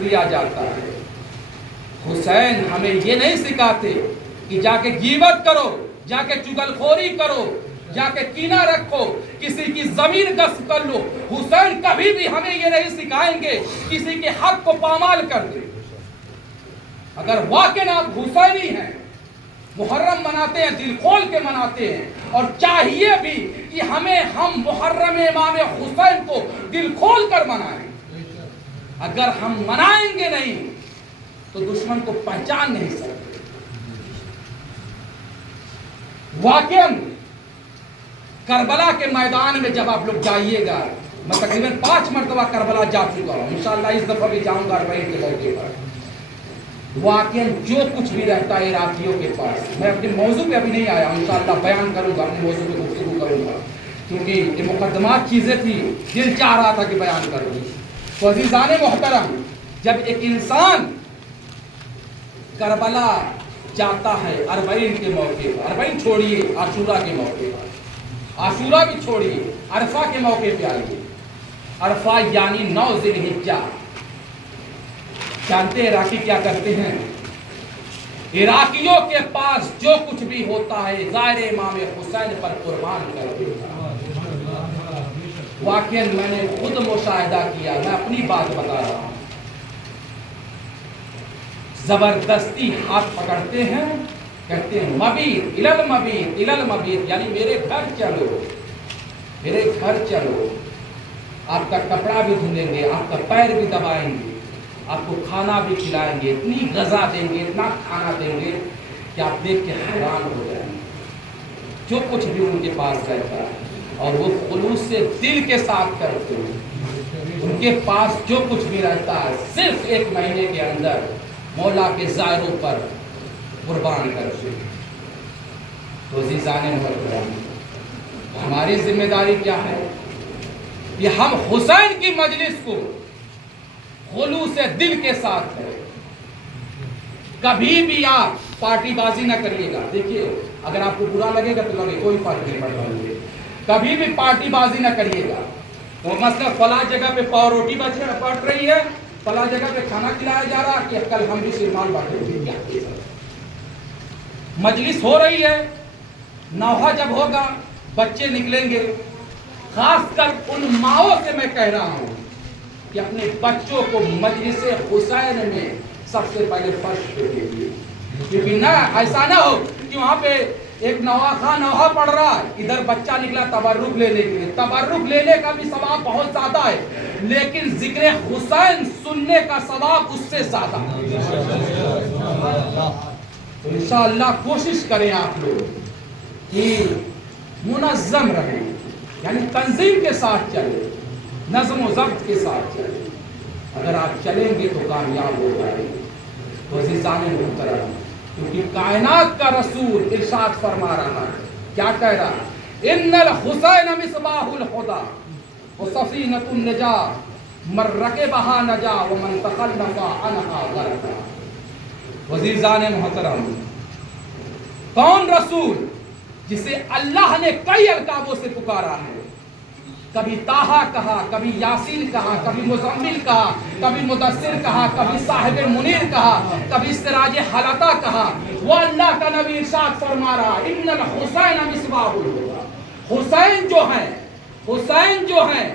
دیا جاتا ہے۔ حسین ہمیں یہ نہیں سکھاتے کہ جا کے غیبت کرو، جا کے چغلخوری کرو، جا کے کینہ رکھو، کسی کی زمین غصب کر لو۔ حسین کبھی بھی ہمیں یہ نہیں سکھائیں گے کسی کے حق کو پامال کر دے۔ اگر واقعی آپ حسینی ہیں، محرم مناتے ہیں، دل کھول کے مناتے ہیں، اور چاہیے بھی کہ ہم محرم امام حسین کو دل کھول کر منائیں۔ اگر ہم منائیں گے نہیں تو دشمن کو پہچان نہیں سکتے۔ واقعاً کربلا کے میدان میں جب آپ لوگ جائیے گا، میں تقریباً 5 مرتبہ کربلا جا چکا ہوں، انشاءاللہ اس دفعہ بھی جاؤں گا 40 کے موقع پر۔ واقعاً جو کچھ بھی رہتا ہے عراقیوں کے پاس، میں اپنے موضوع پہ ابھی نہیں آیا، انشاءاللہ بیان کروں گا، اپنے موضوع پہ گفتگو کروں گا، کیونکہ یہ مقدمات چیزیں تھی، دل چاہ رہا تھا کہ بیان کروں۔ تو عزیزان محترم، جب ایک انسان کربلا جاتا ہے 40 کے موقع پر، 40 چھوڑیے، عاشورہ کے موقع پر، عاشورہ بھی چھوڑیے، عرفہ کے موقع پہ آئیے۔ عرفہ یعنی 9 ذی الحجہ۔ جانتے ہیں عراقی کیا کرتے ہیں؟ عراقیوں کے پاس جو کچھ بھی ہوتا ہے ظاہر امام حسین پر قربان کر دیتا ہے۔ واقعاً میں نے خود مشاہدہ کیا، میں اپنی بات بتا رہا ہوں۔ زبردستی ہاتھ پکڑتے ہیں، کہتے ہیں مبیت الالمبیت الالمبیت، یعنی میرے گھر چلو، میرے گھر چلو، آپ کا کپڑا بھی دھلیں گے، آپ کا پیر بھی دبائیں گے، آپ کو کھانا بھی کھلائیں گے، اتنی غذا دیں گے، اتنا کھانا دیں گے کہ آپ دیکھ کے حیران ہو جائیں گے۔ جو کچھ بھی ان کے پاس رہتا ہے اور وہ خلوص سے دل کے ساتھ کرتے ہیں، ان کے پاس جو کچھ بھی رہتا ہے صرف 1 مہینے کے اندر مولا کے زائروں پر قربان کرتے ہیں۔ تو عزیزان محترم، ہماری ذمہ داری کیا ہے کہ ہم حسین کی مجلس کو خلوص سے دل کے ساتھ کریں۔ کبھی بھی آپ پارٹی بازی نہ کریے گا۔ دیکھیے، اگر آپ کو برا لگے گا تو لگے، کوئی فرق نہیں پڑتا، کبھی بھی پارٹی بازی نہ کریے گا۔ وہ مثلا فلاں جگہ پہ پاؤ روٹی بٹ رہی ہے، فلاں جگہ پہ کھانا کھلایا جا رہا کہ کل ہم بھی سرمان بانٹیں گے۔ مجلس ہو رہی ہے، نوحہ جب ہوگا بچے نکلیں گے، خاص کر ان ماؤں سے میں کہہ رہا ہوں کہ اپنے بچوں کو مجلس حسین میں سب سے پہلے فرش پہ دیجیے، کیونکہ نہ ایسا نہ ہو کہ وہاں پہ ایک نوحہ پڑھ رہا ہے، ادھر بچہ نکلا تبرک لینے کے لیے۔ تبرک لینے کا بھی ثواب بہت زیادہ ہے، لیکن ذکر حسین سننے کا ثواب اس سے زیادہ ہے۔ تو انشاءاللہ کوشش کریں آپ لوگ کہ منظم رہیں، یعنی تنظیم کے ساتھ چلیں، نظم و ضبط کے ساتھ چلیں۔ اگر آپ چلیں گے تو کامیاب ہو جائیں گے۔ تو عزیزان محترم، کیونکہ کائنات کا رسول ارشاد فرما رہا ہے، کیا کہہ رہا ہے؟ ان الحسین مصباح الہدی وسفینۃ النجاۃ من رکبہا نجا ومن تخلف عنہا غرقا۔ عزیزان محترم، کون رسول جسے اللہ نے کئی القابوں سے پکارا ہے؟ کبھی طٰہٰ کہا، کبھی یاسین کہا، کبھی مزمل کہا، کبھی مدثر کہا، کبھی صاحب منیر کہا، کبھی سراج حلقہ کہا۔ وہ اللہ کا نبی ارشاد فرما رہا، ان الحسین مصباح الہدی، حسین جو ہیں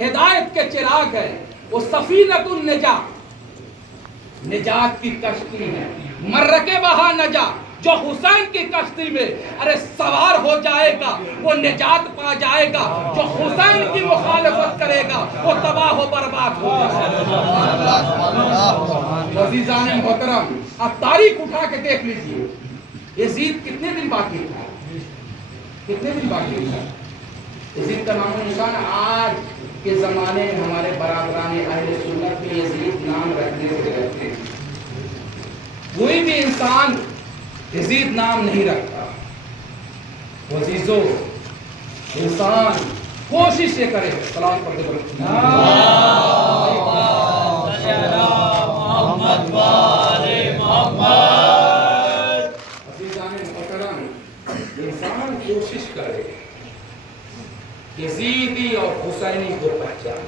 ہدایت کے چراغ ہے، وہ سفینۃ النجاۃ، نجات کی کشتی ہے۔ من رکبہا نجا، جو حسین کی کشتی میں سوار ہو جائے گا وہ نجات پا جائے گا، جو حسین کی مخالفت کرے گا وہ تباہ و برباد ہو جائے گا۔ عزیزان محترم، آپ تاریخ اٹھا کے دیکھ لیجئے، یزید کتنے دن باقی تھا؟ کتنے دن باقی تھا؟ یزید کا نام و نشان آج کے زمانے میں ہمارے برادران اہل سنت میں یزید نام رکھنے سے رہتے ہیں۔ کوئی بھی انسان یزید نام نہیں رکھتا۔ عزیزو، انسان کوشش یہ کرے، سلام پڑھتے پڑھتے عزیزان محترم، انسان کوشش کرے یزیدی اور حسینی کو پہچانے،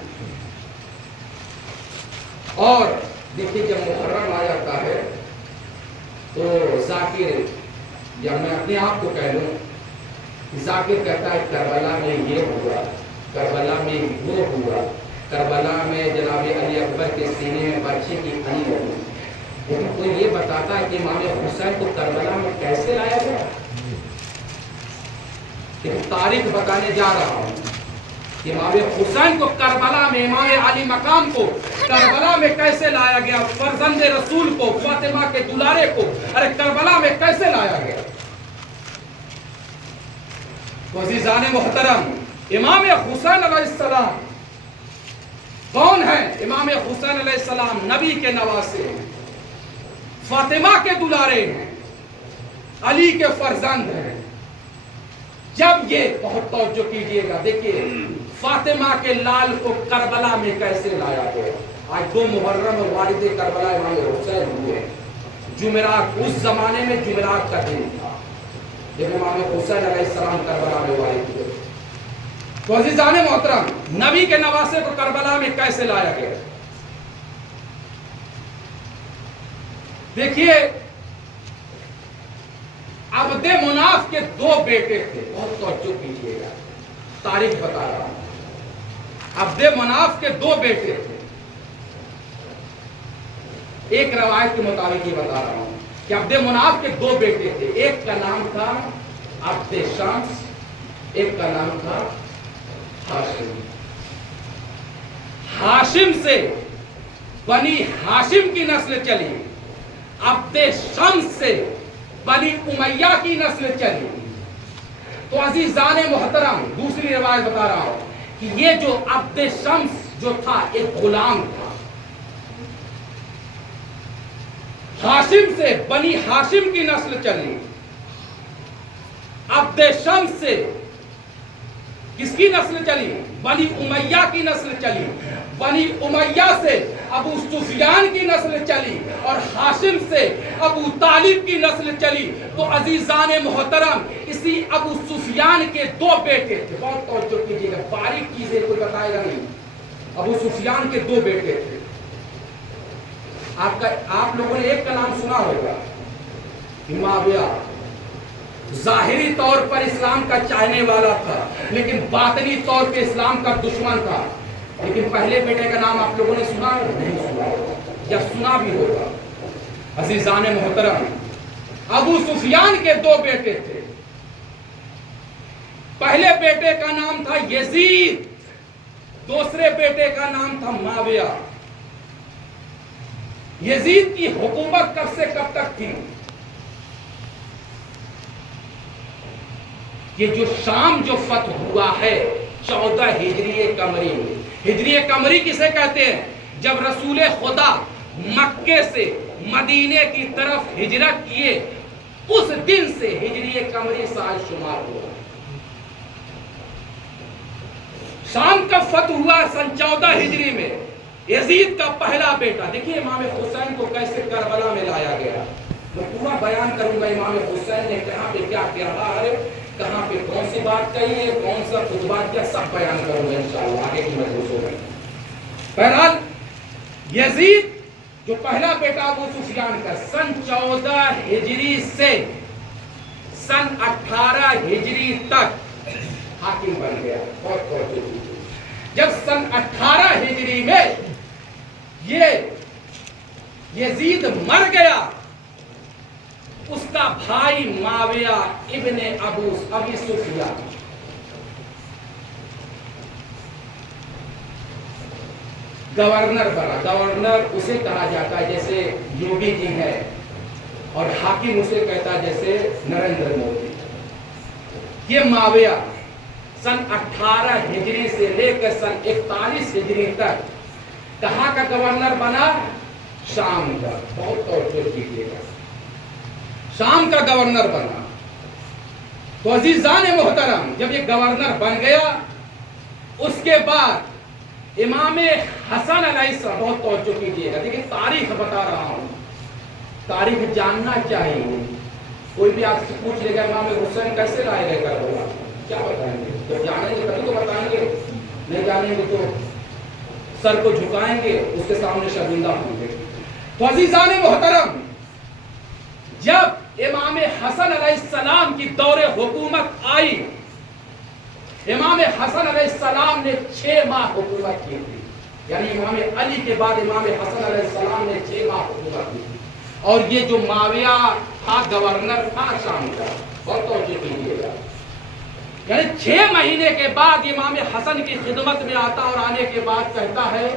اور دیکھیے جب محرم آ جاتا ہے تو ذاکر، یا میں اپنے آپ کو کہہ لوں، ذاکر کہتا ہے کربلا میں یہ ہوا، کربلا میں وہ ہوا، کربلا میں جناب علی اکبر کے سینے میں برچے کی کھڑی لگی۔ لیکن کوئی یہ بتاتا ہے کہ امام حسین کو کربلا میں کیسے لایا گیا؟ تاریخ بتانے جا رہا ہوں کہ امام حسین کو کربلا میں، امام علی مقام کو کربلا میں کیسے لایا گیا؟ فرزند رسول کو، فاطمہ کے دلارے کو ارے کربلا میں کیسے لایا گیا؟ تو عزیزان محترم، امام حسین علیہ السلام کون ہے؟ امام حسین علیہ السلام نبی کے نواسے ہیں، فاطمہ کے دلارے ہیں، علی کے فرزند ہیں۔ جب یہ بہت توجہ کیجئے گا، دیکھیے فاطمہ کے لال کو کربلا میں کیسے لایا گیا؟ آج 2 محرم والد کربلا امام حسین ہوئے۔ جمعرات، اس زمانے میں جمعرات کا دن تھا جب امام حسین علیہ السلام کربلا میں والد ہوئے۔ تو عزیزان محترم، نبی کے نواسے کو کربلا میں کیسے لایا گیا؟ دیکھیے عبد مناف کے 2 بیٹے تھے، بہت توجہ کیجئے گا، تاریخ بتا رہا ہوں۔ عبد مناف کے 2 بیٹے تھے۔ ایک روایت کے مطابق یہ بتا رہا ہوں کہ عبد مناف کے 2 بیٹے تھے، ایک کا نام تھا عبد شمس، ایک کا نام تھا ہاشم۔ ہاشم سے بنی ہاشم کی نسل چلی، عبد شمس سے بنی امیہ کی نسل چلی۔ تو عزیزان محترم، دوسری روایت بتا رہا ہوں کہ یہ جو عبد شمس جو تھا ایک غلام تھا۔ ہاشم سے بنی ہاشم کی نسل چلی، عبد شمس سے کس کی نسل چلی؟ بنی امیہ کی نسل چلی، بنی امیہ سے ابو سفیان کی نسل چلی، اور ہاشم سے ابو طالب کی نسل چلی۔ تو عزیزان محترم، اسی ابو سفیان کے 2 بیٹے تھے، بہت توجہ کیجیے گا، باریک چیزیں کوئی بتائے گا نہیں۔ ابو سفیان کے 2 بیٹے تھے۔ آپ لوگوں نے ایک کا نام سنا ہوگا، معاویہ۔ ظاہری طور پر اسلام کا چاہنے والا تھا، لیکن باطنی طور پہ اسلام کا دشمن تھا۔ لیکن پہلے بیٹے کا نام آپ لوگوں نے سنا نہیں سنا یا سنا بھی ہوگا؟ عزیزان محترم، ابو سفیان کے 2 بیٹے تھے۔ پہلے بیٹے کا نام تھا یزید، دوسرے بیٹے کا نام تھا معاویہ۔ یزید کی حکومت کب سے کب تک تھی؟ یہ جو شام جو فتح ہوا ہے 14 ہجری قمری میں۔ ہجری قمری کسے کہتے ہیں؟ جب رسول خدا مکے سے مدینے کی طرف ہجرت کیے، اس دن سے ہجری قمری سال شمار ہوا۔ شام کا فتح ہوا سن 14 ہجری میں۔ یزید کا پہلا بیٹا، دیکھیے امام حسین کو کیسے کربلا میں لایا گیا۔ میں پورا بیان کروں گا امام حسین نے کہاں پہ کیا کہا ہے، کہاں پہ کون سی بات کہی ہے، کون سا خطبہ کیا، سب بیان کروں گا انشاءاللہ آگے کی مجلسوں میں۔ بہرحال یزید جو پہلا بیٹا ابو سفیان کا سن 14 ہجری سے سن 18 ہجری تک حاکم بن گیا۔ جب سن 18 ہجری میں یہ یزید مر گیا، اس کا بھائی معاویہ ابن ابی سفیان گورنر بنا۔ گورنر اسے کہا جاتا ہے جیسے یوگی جی ہے، اور حاکم اسے کہتا ہے جیسے نریندر مودی۔ یہ معاویہ سن 18 ہجری سے لے کر سن 41 ہجری تک کہاں کا گورنر بنا؟ شام کا۔ بہت توجہ کیجیے گا، شام کا گورنر بنا۔ تو عزیزان محترم، جب یہ گورنر بن گیا، اس کے بعد امام حسن علیہ السلام، بہت توجہ کیجیے گا، دیکھیں تاریخ بتا رہا ہوں، تاریخ جاننا چاہیے۔ کوئی بھی آپ سے پوچھ لے گا امام حسین کیسے لائے گئے کربلا، کیا بتائیں گے؟ جب جانیں گے تبھی تو بتائیں گے، نہیں جانیں گے تو سر کو جھکائیں گے، اس کے سامنے شرمندہ ہوں گے۔ تو عزیزان محترم، جب امام حسن علیہ السلام کی دور حکومت آئی، امام حسن علیہ السلام نے 6 ماہ حکومت کی تھی، یعنی امام علی کے بعد امام حسن علیہ السلام نے 6 ماہ حکومت کی تھی. اور یہ جو معاویہ تھا گورنر تھا شام کا، بہت توجہ کیجیے گا، یعنی 6 مہینے کے بعد امام حسن کی خدمت میں آتا اور آنے کے بعد کہتا ہے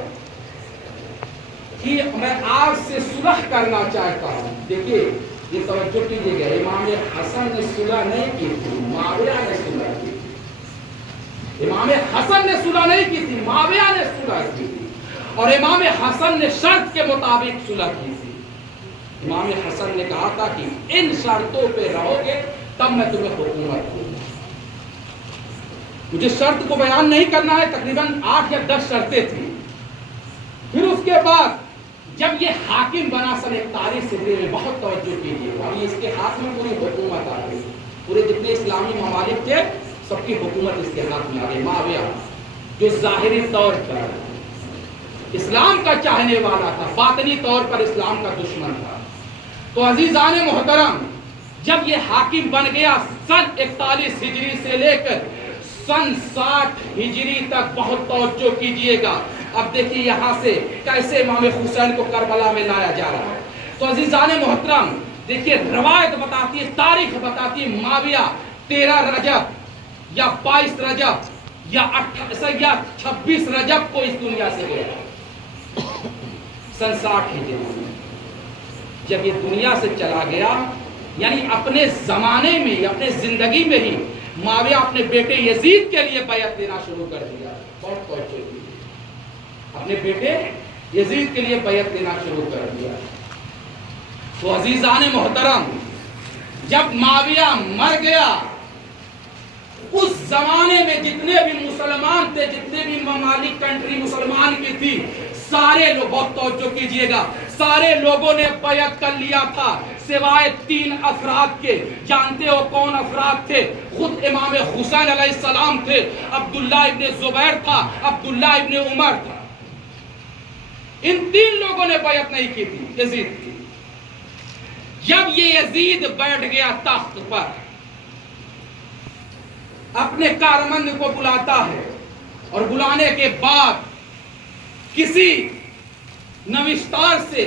کہ میں آپ سے صلح کرنا چاہتا ہوں. دیکھیے یہ توجہ کیجیے گا، امام حسن نے صلح نہیں کی تھی، معاویہ نے صلح کی تھی. امام حسن نے صلح نہیں کی تھی، معاویہ نے صلح کی تھی. اور امام حسن نے شرط کے مطابق صلح کی تھی. امام حسن نے کہا تھا کہ ان شرطوں پہ رہو گے تب میں تمہیں حکومت دوں گا. مجھے شرط کو بیان نہیں کرنا ہے، تقریباً 8 یا 10 شرطیں تھیں. پھر اس کے بعد جب یہ حاکم بنا سن 41 ہجری میں، بہت توجہ کیجیے، اور اس کے ہاتھ میں پوری حکومت آ گئی، پورے جتنے اسلامی ممالک تھے سب کی حکومت اس کے ہاتھ میں آ گئی. معاویہ جو ظاہری طور پر اسلام کا چاہنے والا تھا، باطنی طور پر اسلام کا دشمن تھا. تو عزیزان محترم، جب یہ حاکم بن گیا سن 41 ہجری سے لے کر سن 60 ہجری تک، بہت توجہ کیجئے گا. اب دیکھیے یہاں سے کیسے امام حسین کو کربلا میں لایا جا رہا ہے. تو عزیزان محترم دیکھیے، روایت بتاتی ہے، تاریخ بتاتی ہے، معاویہ 13 رجب یا 22 رجب یا 26 رجب کو اس دنیا سے گیا سن 60 ہجری میں. جب یہ دنیا سے چلا گیا، یعنی اپنے زمانے میں، اپنے زندگی میں ہی معاویہ اپنے بیٹے یزید کے لیے بیعت دینا شروع کر دیا. بہت توجہ کیجیے، اپنے بیٹے یزید کے لیے بیعت دینا شروع کر دیا. تو عزیزان محترم، جب معاویہ مر گیا، اس زمانے میں جتنے بھی مسلمان تھے، جتنے بھی ممالک کنٹری مسلمان کی تھی، سارے لوگ، بہت توجہ کیجئے گا، سارے لوگوں نے بیعت کر لیا تھا سوائے 3 افراد کے. جانتے ہو کون افراد تھے؟ خود امام حسین علیہ السلام تھے، عبداللہ ابن زبیر تھا، عبداللہ ابن عمر تھا. ان 3 لوگوں نے بیعت نہیں کی تھی یزید کی. جب یہ یزید بیٹھ گیا تخت پر، اپنے کارمند کو بلاتا ہے، اور بلانے کے بعد کسی نوشتار سے،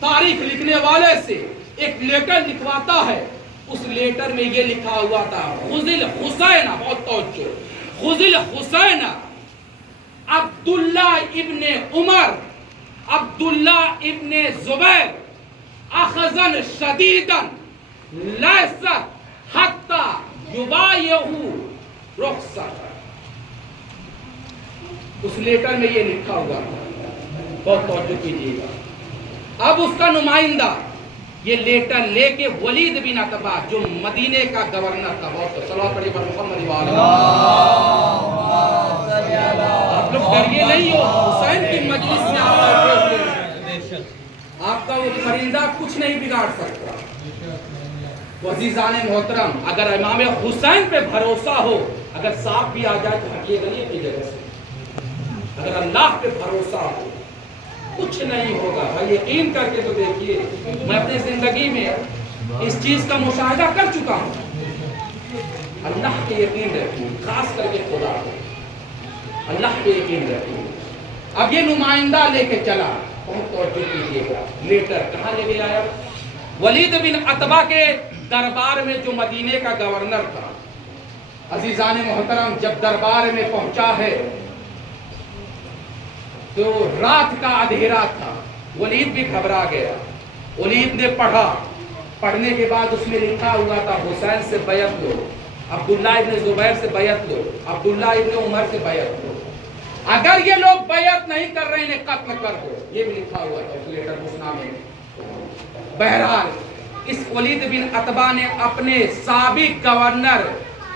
تاریخ لکھنے والے سے ایک لیٹر لکھواتا ہے. اس لیٹر میں یہ لکھا ہوا تھا، خذ الحسین، بہت توجہ، خذ الحسین عبداللہ ابن عمر، عبداللہ ابن زبیر، اخذن شدیدن لیست حتی یبایعہ رخصت. اس لیٹر میں یہ لکھا ہوا تھا، بہت توجہ کیجیے گا. اب اس کا نمائندہ یہ لیٹر لے کے ولید بن عتبہ جو مدینے کا گورنر تھا، بہت صلوات پڑھیے پر محمد وعلیہ، آپ لوگ ڈریے نہیں ہو، حسین کی مجلس میں آپ بیٹھے ہوئے، آپ کا وہ پرندہ کچھ نہیں بگاڑ سکتا. تو عزیزان محترم، اگر امام حسین پہ بھروسہ ہو، اگر سانپ بھی آ جائے تو ہٹیے گا نہیں اپنی جگہ سے. اگر اللہ پہ بھروسہ ہو کچھ نہیں ہوگا. بھائی یقین کر کے تو دیکھیے، میں اپنے زندگی میں اس چیز کا مشاہدہ کر چکا ہوں. اللہ پہ یقین رکھیں، خاص کر کے خدا پہ اللہ پہ یقین رکھیں. اب یہ نمائندہ لے کے چلا، بہت توجہ کیجیے گا. لیٹر کہاں لے کے آیا؟ ولید بن عتبہ کے دربار میں، جو مدینے کا گورنر تھا. عزیزان محترم، جب دربار میں پہنچا ہے تو رات کا اندھیرا تھا. ولید بھی گھبرا گیا. ولید نے پڑھا، پڑھنے کے بعد اس میں لکھا ہوا تھا، حسین سے بیعت لو، عبداللہ ابن زبیر سے بیعت لو، عبداللہ ابن عمر سے بیعت لو. اگر یہ لوگ بیعت نہیں کر رہے انہیں قتل کر دو. یہ بھی لکھا ہوا تھا اس لیٹر مسنامے میں. بہرحال اس ولید بن عتبہ نے اپنے سابق گورنر،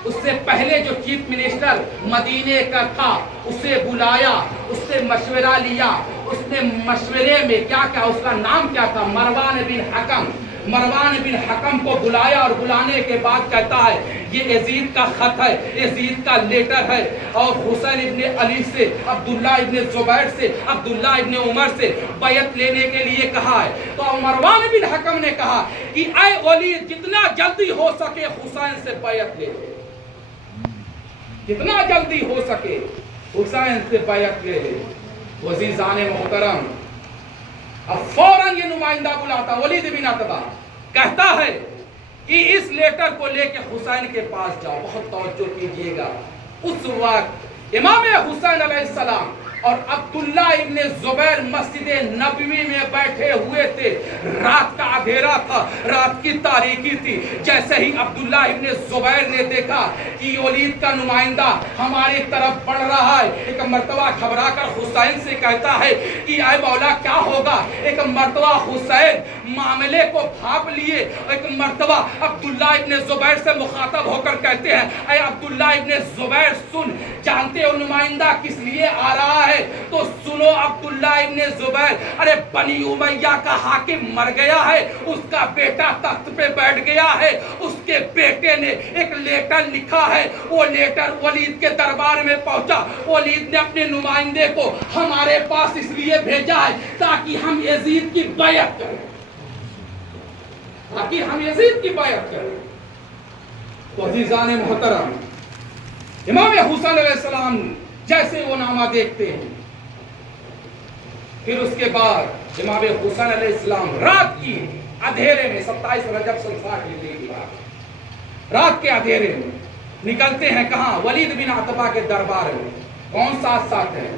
اس سے پہلے جو چیف منسٹر مدینے کا تھا، اسے بلایا، اس سے مشورہ لیا. اس نے مشورے میں کیا کہا، اس کا نام کیا تھا؟ مروان بن حکم. مروان بن حکم کو بلایا اور بلانے کے بعد کہتا ہے یہ یزید کا خط ہے، یزید کا لیٹر ہے، اور حسین ابن علی سے، عبداللہ ابن زبیر سے، عبداللہ ابن عمر سے بیعت لینے کے لیے کہا ہے۔ تو مروان بن حکم نے کہا کہ اے ولید جتنا جلدی ہو سکے حسین سے بیعت لے لے، جتنا جلدی ہو سکے حسین سے بیعت لے لے۔ عزیزان محترم اب فوراً یہ نمائندہ بلاتا ولید بن عتبہ، کہتا ہے کہ اس لیٹر کو لے کے حسین کے پاس جاؤ۔ بہت توجہ کیجئے گا، اس وقت امام حسین علیہ السلام اور عبداللہ ابن زبیر مسجد نبوی میں بیٹھے ہوئے تھے۔ رات کا اندھیرا تھا، رات کی تاریکی تھی۔ جیسے ہی عبداللہ ابن زبیر نے دیکھا کہ ولید کا نمائندہ ہماری طرف بڑھ رہا ہے، ایک مرتبہ گھبرا کر حسین سے کہتا ہے کہ اے مولا کیا ہوگا؟ ایک مرتبہ حسین معاملے کو بھاپ لیے، ایک مرتبہ عبداللہ ابن زبیر سے مخاطب ہو کر کہتے ہیں اے عبداللہ ابن زبیر سن، جانتے ہو نمائندہ کس لیے آ رہا ہے؟ تو سنو عبداللہ ابن زبیر، ارے بنی امیہ کا حاکم مر گیا ہے، اس کا بیٹا تخت پہ بیٹھ گیا ہے، اس کے بیٹے نے ایک لیٹر لکھا ہے، وہ لیٹر ولید کے دربار میں پہنچا۔ ولید نے اپنے نمائندے کو ہمارے پاس اس لیے بھیجا ہے تاکہ ہم یزید کی بیعت کریں، تاکہ ہم یزید کی بیعت کریں۔ تو عزیزان محترم امام حسین علیہ السلام جیسے وہ نامہ دیکھتے ہیں، پھر اس کے بعد امام حسین علیہ السلام رات کی اندھیرے میں 27 رجب 67 ہجری کی بات، رات کے اندھیرے میں نکلتے ہیں کہاں؟ ولید بن عتبہ کے دربار میں۔ کون ساتھ ساتھ ہیں؟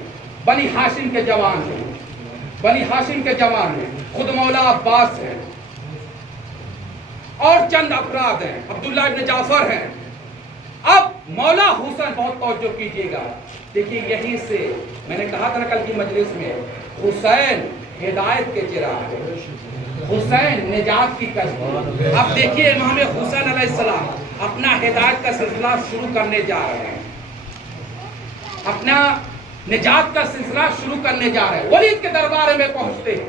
بنی ہاشم کے جوان ہیں، بنی ہاشم کے جوان ہیں، خود مولا عباس ہیں اور چند افراد ہیں، عبداللہ ابن جعفر ہیں۔ اب مولا حسین، بہت توجہ کیجئے گا، دیکھیے یہیں سے میں نے کہا تھا نا کل کی مجلس میں، حسین ہدایت کے چراغ، حسین نجات کی کشتی۔ اب دیکھیے امام حسین علیہ السلام اپنا ہدایت کا سلسلہ شروع کرنے جا رہے ہیں، اپنا نجات کا سلسلہ شروع کرنے جا رہے ہیں۔ ولید کے دربار میں پہنچتے ہیں،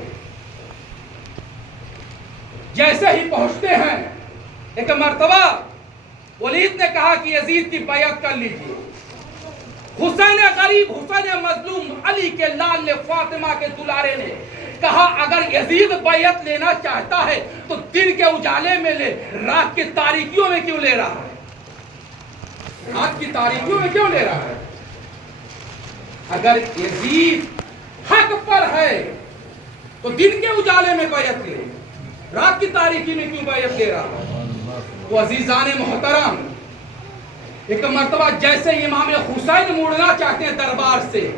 جیسے ہی پہنچتے ہیں ایک مرتبہ ولید نے کہا کہ یزید کی بیعت کر لیجیے۔ حسین غریب، حسین مظلوم، علی کے لال نے، فاطمہ کے دلارے نے کہا اگر یزید بیعت لینا چاہتا ہے تو دن کے اجالے میں لے، رات کی تاریکیوں میں کیوں لے رہا ہے؟ رات کی تاریکیوں میں کیوں لے رہا ہے؟ اگر یزید حق پر ہے تو دن کے اجالے میں بیعت لے، رات کی تاریکی میں کیوں بیعت لے رہا ہے؟ تو عزیزان محترم ایک مرتبہ جیسے امام حسین مڑنا چاہتے ہیں دربار سے،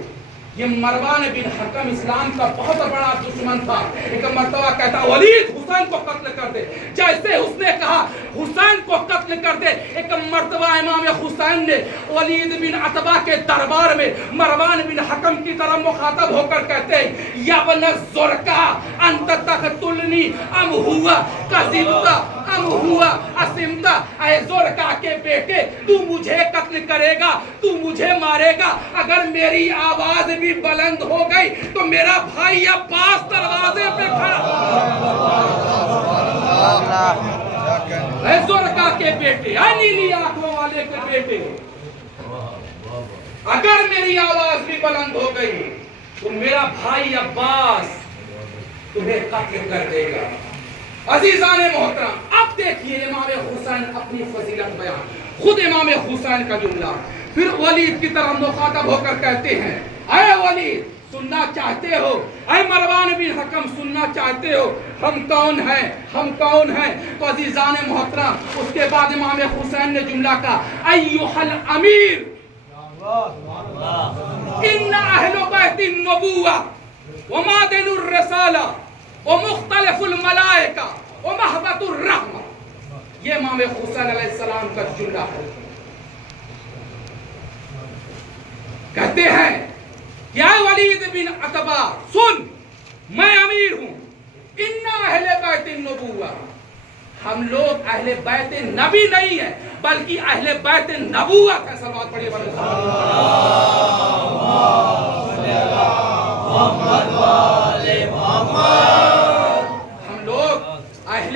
یہ مروان بن حکم اسلام کا بہت بڑا دشمن تھا، ایک مرتبہ کہتا ولید حسین کو قتل کر دے۔ جیسے اس نے کہا حسین کو قتل کر دے، ایک مرتبہ امام حسین نے ولید بن عتبہ کے دربار میں مروان بن حکم کی طرف مخاطب ہو کر کہتے ہیں یا ابن الزرقا انت تقتلنی ام ہوا کذبتا ام ہوا اسمتا، اے زرقا کے بیٹے تو مجھے قتل کرے گا، تو مجھے مارے گا، اگر میری آواز بھی بلند ہو گئی تو میرا بھائی عباس دروازے پہ کھڑا، اے زرقا کے بیٹے، اے نیلی آنکھوں والے کے بیٹے، اگر میری آواز بھی بلند ہو گئی تو میرا بھائی عباس تمہیں قتل کر دے گا۔ عزیزان محترم اب دیکھیے امام حسین اپنی فضیلت بیان، خود امام حسین کا جملہ، پھر ولید کی طرف مخاطب ہو کر کہتے ہیں اے ولید سننا چاہتے ہو، اے مروان بن حکم سننا چاہتے ہو ہم کون ہیں، ہم کون ہیں؟ تو عزیزان محترم اس کے بعد امام حسین نے جملہ کہا ایھا الامیر ان اہل بیت النبوہ ومعدن الرسالہ ومختلف الملائکہ ومحبت الرحمہ، یہ امام حسین علیہ السلام کا جملہ ہے۔ کہتے ہیں کہ اے ولید بن عتبہ سن، میں امیر ہوں، ان اہل بیت النبوہ، ہم لوگ اہل بیت نبی نہیں ہیں بلکہ اہل بیت نبوت ہے۔ صلوات پڑھیے ہم لوگ اہل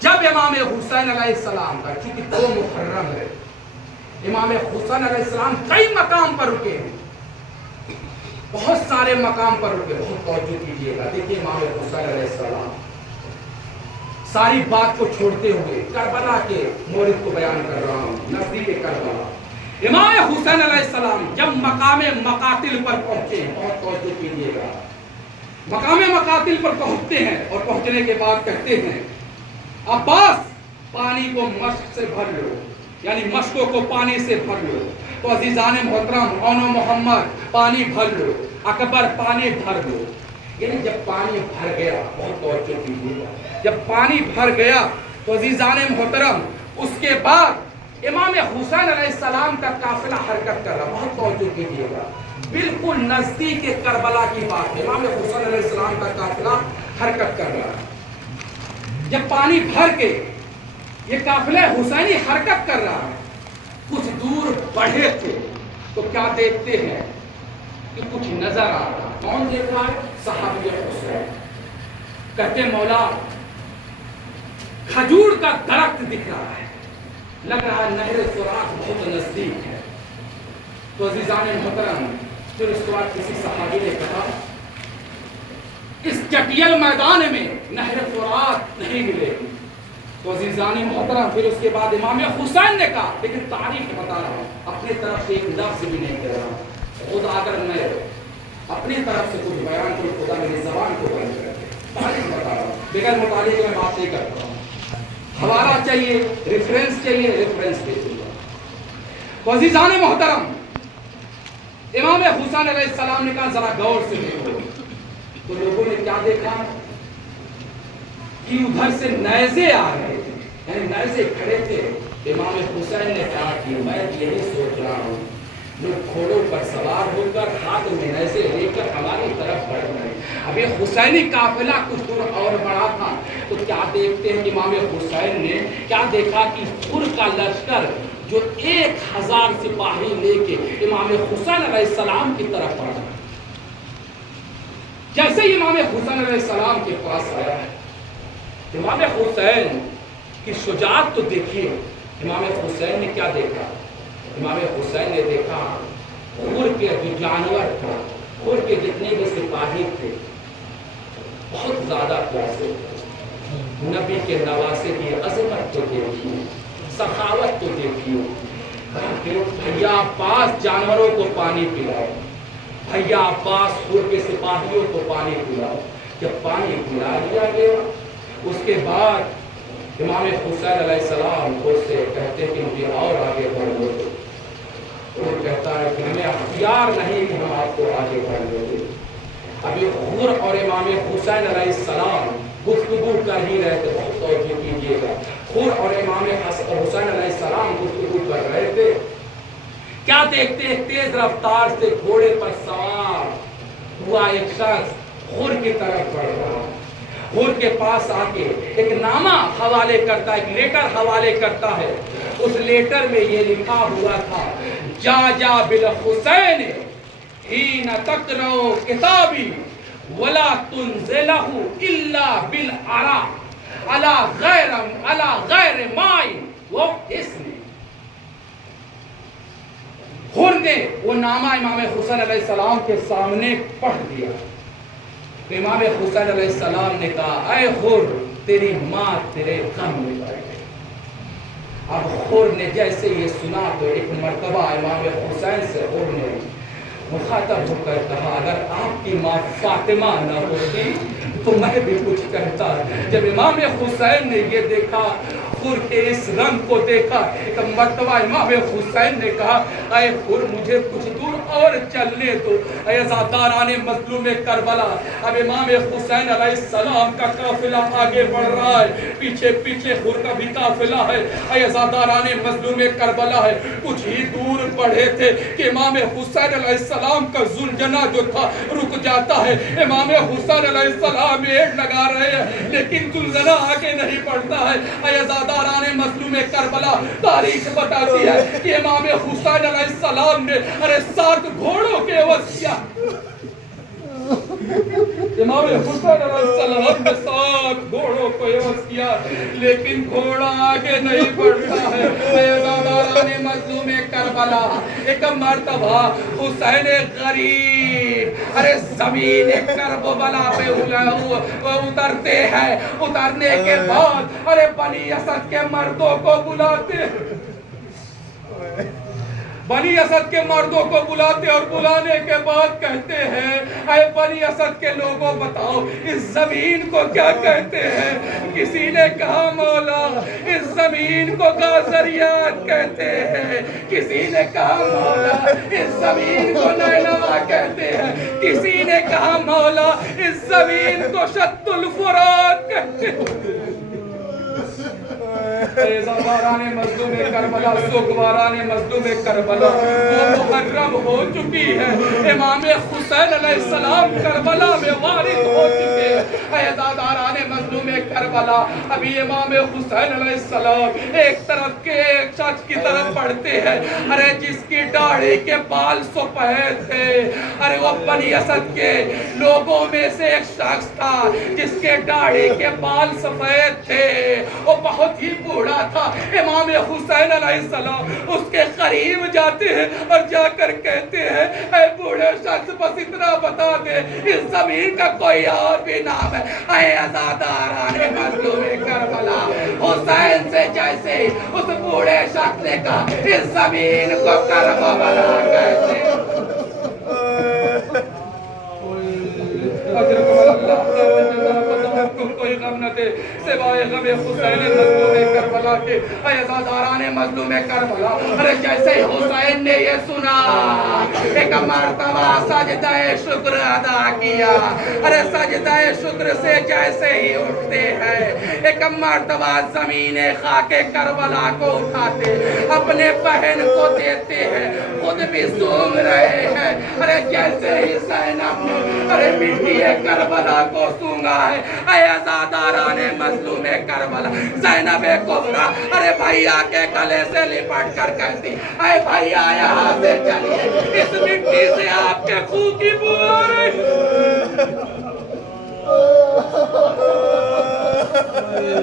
جب امام حسین علیہ السلام کا، چونکہ 2 محرم ہے، امام حسین علیہ السلام کئی مقام پر رکے ہیں، بہت سارے مقام پر رکے، بہت توجہ کیجیے گا۔ دیکھیے امام حسین علیہ السلام ساری بات کو چھوڑتے ہوئے کربلا کے مورد کو بیان کر رہا ہوں، نزدیک کربلا۔ امام حسین علیہ السلام جب مقام مقاتل پر پہنچے، بہت توجہ کیجیے گا، مقام مقاتل پر پہنچتے ہیں اور پہنچنے کے بعد کہتے ہیں عباس پانی کو مشک سے بھر لو، یعنی مشکوں کو پانی سے بھر لو۔ تو عزیزان محترم، اونو محمد پانی بھر لو، اکبر پانی بھر لو۔ یعنی جب پانی بھر گیا، بہت توجہ کیجیے گا، جب پانی بھر گیا تو عزیزان محترم اس کے بعد امام حسین علیہ السلام کا قافلہ حرکت کر رہا، بہت توجہ کیجیے گا، بالکل نزدیک کربلا کی بات ہے، امام حسین علیہ السلام کا قافلہ حرکت کر رہا۔ جب پانی بھر کے یہ قافلہ حسینی حرکت کر رہا ہے، کچھ دور بڑھے تھے تو کیا دیکھتے ہیں کہ کچھ نظر آ رہا۔ کون دیکھ رہا ہے؟ صحابی حسین۔ کہتے مولا کھجور کا درخت دکھ رہا ہے، لگ رہا ہے نہر فرات بہت نزدیک ہے۔ تو عزیزان محترم پھر اس کے بعد کسی صحابی نے کہا اس چٹیل میدان میں نہر فرات نہیں ملے گی۔ تو عزیزان محترم پھر اس کے بعد امام حسین نے کہا، لیکن تاریخ بتا رہا ہوں، اپنی طرف سے ایک لفظ بھی نہیں کہہ رہا، خدا اگر میں اپنی طرف سے کچھ بیان کروں خدا میری زبان کو بند کر دے، تاریخ بتا رہا ہوں، بغیر مطالعے کے میں بات نہیں کرتا ہوں، حوالہ چاہیے، ریفرنس چاہیے، ریفرنس دے دوں گا۔ تو عزیزان محترم امام حسین علیہ السلام نے کہا ذرا غور سے دیکھو۔ تو لوگوں نے کیا دیکھا کہ ادھر سے نیزے آ رہے تھے، یعنی نیزے کھڑے تھے۔ امام حسین نے کہا کہ میں یہی سوچ رہا ہوں لوگ گھوڑوں پر سوار ہو کر ہاتھ میں نیزے لے کر ہماری طرف بڑھ رہے ہیں۔ اب یہ حسینی قافلہ کچھ دور اور بڑھا تھا تو کیا دیکھتے ہیں کہ امام حسین نے کیا دیکھا کہ خر کا لشکر جو 1000 سپاہی لے کے امام حسین علیہ السلام کی طرف بڑھ رہا۔ جیسے ہی امام حسین علیہ السلام کے پاس آیا ہے، امام حسین کی شجاعت تو دیکھیے، امام حسین نے کیا دیکھا؟ امام حسین نے دیکھا خور کے جو جانور تھا، خور کے جتنے بھی سپاہی تھے بہت زیادہ پیاسے تھے۔ نبی کے نواسے کی عظمت تو دیکھیے، سخاوت تو دیکھیے، بھیا عباس جانوروں کو پانی پلاؤ، بھیا عباس خور کے سپاہیوں کو پانی پلاؤ۔ جب پانی پلا دیا گیا اس کے بعد امام حسین علیہ السلام خود سے کہتے کہ مجھے اور آگے بڑھ لو، اور کہتا ہے کہ ہمیں اختیار نہیں کہ ہم آپ کو آگے بڑھ لیں۔ ابھی خور اور امام حسین علیہ السلام گفتگو کر ہی رہے تھے، بہت توجہ کیجیے گا، خور اور امام حسین علیہ السلام گفتگو کر رہے تھے۔ کیا دیکھتے ہیں تیز رفتار سے گھوڑے پر سوار ہوا ایک شخص خور کی طرف بڑھ رہا، خور کے پاس آ کے ایک نامہ حوالے کرتا ہے، ایک لیٹر حوالے کرتا ہے۔ اس لیٹر میں یہ لکھا ہوا تھا جا جا بالحسین حین تقرأ کتابی ولا تنزلہ الا بالعراء علی غیر مائی و حسن۔ خور نے وہ نامہ امام حسین علیہ السلام کے سامنے پڑھ دیا۔ امام حسین علیہ السلام نے کہا اے خور تیری ماں تیرے غم میں پڑ گئی۔ اب خور نے جیسے یہ سنا تو ایک مرتبہ امام حسین سے خور نے مخاطب ہو کر کہا اگر آپ کی ماں فاطمہ نہ ہوتی تو میں بھی کچھ کہتا۔ جب امام حسین نے یہ دیکھا، خور کے اس رنگ کو دیکھا، ایک مرتبہ امام حسین نے کہا اے خور مجھے کچھ دور اور چلنے دو۔ اے عزاداران مظلوم کربلا، اب امام حسین علیہ السلام کا قافلہ آگے بڑھ رہا ہے، پیچھے پیچھے خور کا بھی قافلہ ہے۔ اے عزاداران مظلوم کربلا ہے، کچھ ہی دور بڑھے تھے کہ امام حسین علیہ السلام کا زلجنا جو تھا رک جاتا ہے۔ امام حسین علیہ السلام ایڈ لگا رہے ہیں لیکن زلجنا آگے نہیں بڑھتا ہے۔ اے عزاداران مظلوم کربلا، تاریخ بتاتی ہے کہ امام حسین علیہ السلام نے 7 گھوڑوں کے عوض کیا امام حسین علیہ السلام نے 7 گھوڑوں کو عوض کیا لیکن گھوڑا آگے نہیں بڑھتا ہے۔ عزاداران مظلوم کربلا، ایک مرتبہ حسین غریب ارے زمین کربلا پہ اترتے ہیں، اترنے کے بعد ارے بنی اسد کے مردوں کو بلاتے ہیں، بنی اسد کے مردوں کو بلاتے اور بلانے کے بعد کہتے ہیں اے بنی اسد کے لوگوں بتاؤ اس زمین کو کیا کہتے ہیں؟ کسی نے کہا مولا اس زمین کو گازریات کہتے ہیں، کسی نے کہا مولا اس زمین کو نینوا کہتے ہیں، کسی نے کہا مولا اس زمین کو شط الفرات کہتے ہیں۔ عزاداران مظلوم کربلا، سوگواران مظلوم کربلا، وہ محرم ہو چکی ہے، امام حسین علیہ السلام کربلا میں وارد ہو چکے ہیں۔ عزاداران مظلوم کربلا، ابھی امام حسین علیہ السلام ایک طرف کے ایک شخص کی طرف پڑھتے ہیں، ارے جس کی داڑھی کے بال سفید تھے، ارے وہ بنی اسد کے لوگوں میں سے ایک شخص تھا جس کے داڑھی کے بال سفید تھے، وہ بہت ہی بوڑھا تھا۔ امام حسین علیہ السلام اس کے قریب جاتے ہیں اور جا کر کہتے ہیں اے بوڑھے شخص بس اتنا بتا دے اس زمین کا کوئی اور بھی نام ہے؟ اے عزاداران مظلوم کربلا، حسین سے جیسے ہی اس بوڑھے شخص نے کہا اس زمین کو کربلا کہتے ہیں۔ کوئی غم نہ دے سوائے غم حسین مظلوم کربلا کے۔ اے عزاداران مظلوم کربلا، ارے جیسے ہی حسین نے یہ سنا ایک مرتبہ سجدہ شکر ادا کیا، ارے سجدہ شکر سے جیسے ہی اٹھتے ہیں ایک مرتبہ زمین خاک کربلا کو اٹھاتے اپنے بہن کو دیتے ہیں، خود بھی سونگ رہے ہیں، ارے جیسے ہی زینب نے ارے مٹی کربلا کو سونگا ہے، اے عزاداران مظلوم کربلا، زینب کبریٰ ارے بھائیا کے گلے سے لپٹ کر کہتی اے بھائیا یہاں سے چلیے، اس مٹی سے آپ کے خون کی بو آ رہی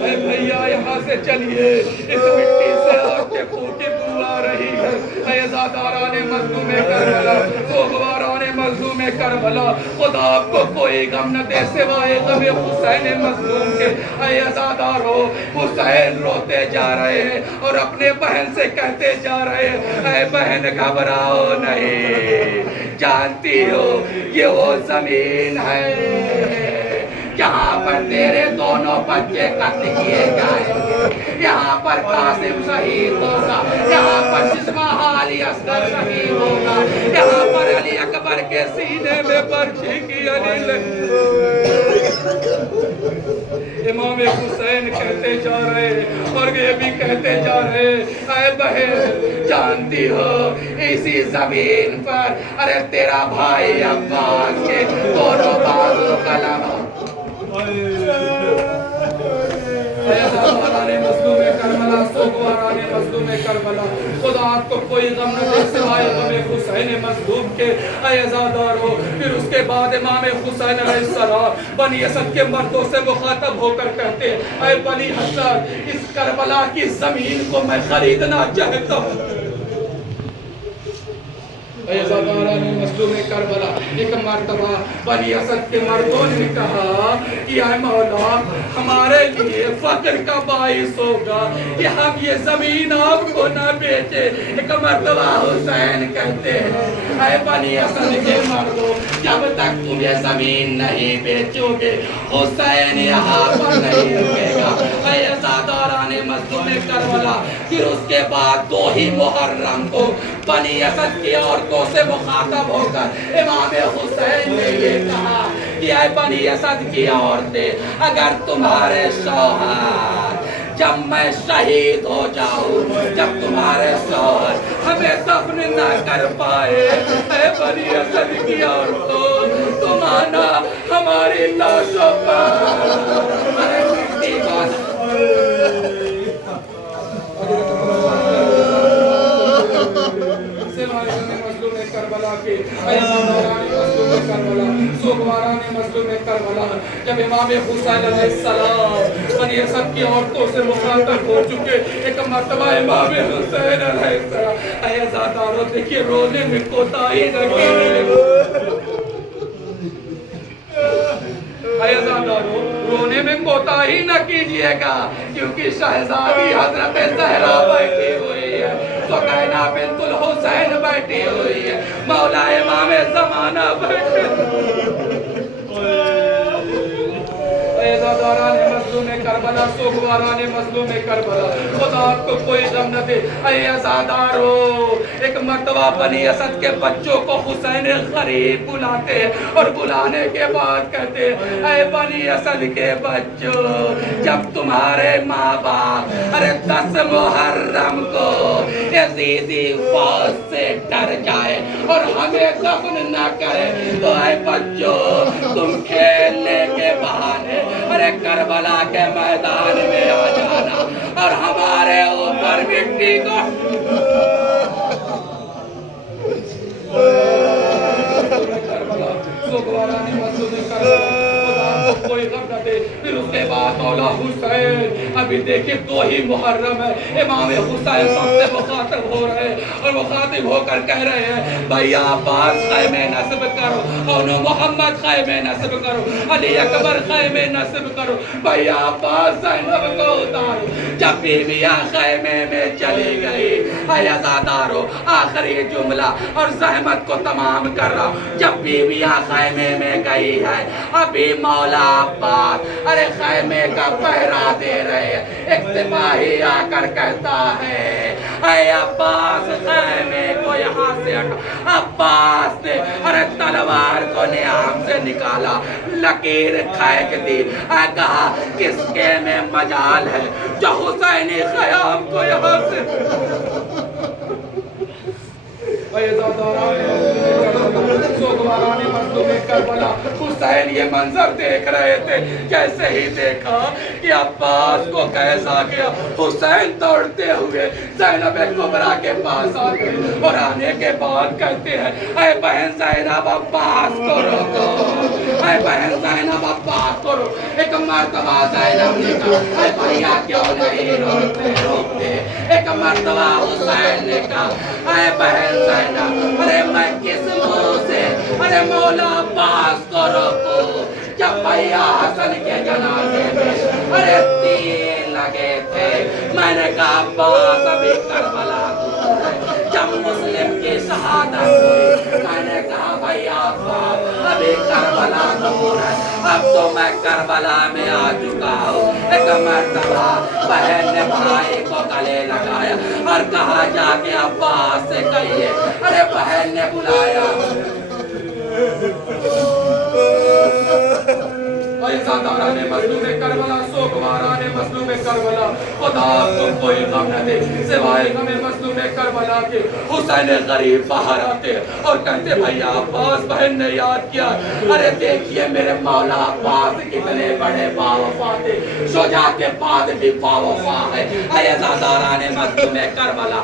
اے بھائیا یہاں سے چلیے، اس مٹی سے آپ کے خون کی بو آ رہی ہے۔ اے عزاداران مظلوم کربلا، سوگواران مظلوم کربلا، خدا آپ کو کوئی غم نہ دے سوائے غم حسین مظلوم کے۔ اے عزادارو، حسین روتے جا رہے ہیں اور اپنے بہن سے کہتے جا رہے ہیں اے بہن گھبراؤ نہیں، جانتی ہو یہ وہ زمین ہے جہاں پر تیرے دونوں بچے قتل کیے جائیں گے، یہاں پر قاسم شہید ہوگا، یہاں پر جسمہ علی اصغر شہید ہوگا، یہاں پر علی اکبر کے سینے میں برچھی کی علی امام حسین کہتے جا رہے ہیں اور یہ بھی کہتے جا رہے ہیں اے بہن جانتی ہو اسی زمین پر ارے تیرا بھائی عباس کے دونوں بازو قلم مظلوم کربلا، سوگواران مظلوم کربلا، خدا آپ کو کوئی غم نہ دے سوائے غم حسین مظلوم کے۔ اے عزادارو، پھر اس کے بعد امام حسین علیہ السلام بنی اسد کے مردوں سے مخاطب ہو کر کہتے ہیں اے بنی اسد، اس کربلا کی زمین کو میں خریدنا چاہتا ہوں۔ اے عزاداران مظلوم کربلا، ایک مرتبہ بنی اسد کے مردوں نے کہا کہ اے مولا ہمارے لیے فخر کا باعث ہوگا کہ ہم یہ زمین آپ کو نہ بیچے۔ ایک مرتبہ حسین کہتے ہیں اے بنی اسد کے مردوں، جب تک تم یہ زمین نہیں بیچو گے حسین یہاں پر نہیں رکے گا۔ اے عزاداران مظلوم کربلا، پھر اس کے بعد 2 ہی محرم کو بنی اسد کی عورتوں سے مخاطب ہو کر امام حسین نے یہ کہا کہ اے بنی اسد کی عورتیں، اگر تمہارے شوہر جب میں شہید ہو جاؤں، جب تمہارے شوہر ہمیں دفن نہ کر پائے، اے بنی اسد کی عورتوں تم آنا ہماری لاشوں پر ارے مٹی کو کربلا کے، اے عزاداران مظلوم کربلا، سوگواران مظلوم کربلا جب امام حسین علیہ السلام بنی اسد کی عورتوں سے مخاطب ہو چکے ایک مرتبہ امام حسین علیہ السلام اے عزاداروں دیکھیے رونے میں کوتاہی نہ رونے میں کوتاہی نہ کیجئے گا کیونکہ شہزادی حضرت زہرا بیٹھی ہوئی ہے سکینہ بنت الحسین بیٹھی ہوئی ہے مولا امام زمانہ بیٹھے عزاداران مظلوم کربلا سوگواران مظلوم کربلا خدا آپ کو کوئی غم نہ دے اے عزادارو ایک مرتبہ بنی اسد کے بچوں کو حسین غریب بلاتے اور بلانے کے بعد کہتے اے بنی اسد کے بچوں جب تمہارے ماں باپ 10 محرم کو یزیدی فوج سے ڈر جائے اور ہمیں دفن نہ کرے تو اے بچوں تم کھیلنے کے بہانے کربلا کے میدان میں آ جانا اور ہمارے اوپر مٹی کو سوگواران مظلوم کربلا کوئی غم نہ دے پھر اس کے بعد مولا حسین ابھی دیکھیں 2 ہی محرم ہے امام حسین سب سے مخاطب ہو رہے ہیں اور مخاطب ہو کر کہہ رہے ہیں بھائی عباس خیمے نصب کرو اور محمد خیمے نصب کرو علی اکبر خیمے نصب کرو بھائی عباس زینب کو اتارو جب بیویاں خیمے میں چلی گئی اے عزادارو آخری جملہ اور زحمت کو تمام کر رہا جب بیویاں خیمے میں گئی ہے ابھی مولا عباس خیمے کا پہرا دے رہے ہیں ایک سپاہی آ کر کہتا ہے اے عباس خیمے کو یہاں سے ہٹا عباس نے تلوار کو نیام سے نکالا لکیر کھینچ دی کہا کس کے میں مجال ہے جو حسینی خیام کو یہاں سے سوگواران مظلوم کربلا حسین یہ منظر دیکھ رہے تھے جیسے ہی دیکھا کہ عباس کو کیسا گیا حسین دوڑتے ہوئے زینب کبریٰ کے پاس آ گئے اور آنے کے بعد کہتے ہیں اے بہن زینب عباس کو روکو اے بہن زینب عباس کو روکو ایک مرتبہ زینب نے کہا اے بھیا کیوں نہیں روکتے ایک مرتبہ حسین نے کہا اے بہن زینب میں کس منہ سے مولا عباس کو روکوں جب بھیا حسن کے جنازے میں 3 لگے تھے میں نے کہا عباس ابھی کربلا دور ہے جب مسلم کی شہادت ہوئی میں نے کہا بھیا عباس ابھی کربلا دور ہے اب تو میں کربلا میں آ چکا ہوں ایک مرتبہ بہن نے بھائی کو گلے لگایا اور کہا جا کے عباس سے کہیے بہن نے بلایا عزاداران مظلوم کربلا سوگواران مظلوم کربلا خدا تم کوئی غم نہ دے سوائے غم مظلوم کربلا کے حسین غریب باہر آتے اور کہتے بھیا عباس بہن نے یاد کیا دیکھیے میرے مولا عباس کتنے بڑے باوفا تھے شجاع کے بعد بھی باوفا ہے اے عزاداران مظلوم کربلا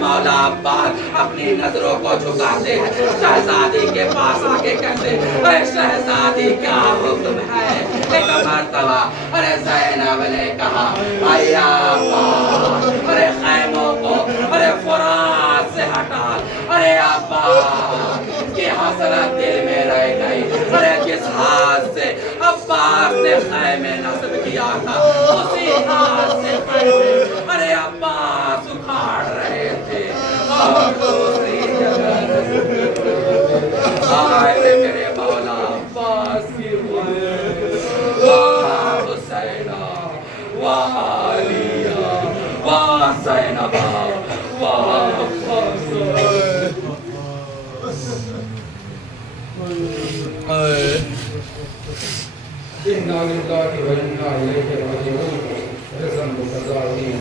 مولا عباس اپنی نظروں کو جھکاتے ہیں شہزادی کے پاس آ کے کہتے اے شہزادی کیا حکم ہے ایک مرتبہ زینب نے کہا اے عباس خیموں کو فرات سے ہٹا عباس کی حسرت دل میں رہ گئی جس ہاتھ سے عباس نے خیمے نصب کیا تھا اسی ہاتھ سے خیمے عباس اکھاڑ رہے تھے اور دوسری جگہ آئے میرے مولا عباس کی واہ حسینہ واہ علیہ واہ زینبہ واہ عباس إِنَّا لِلَّهِ وَإِنَّا إِلَيْهِ رَاجِعُونَ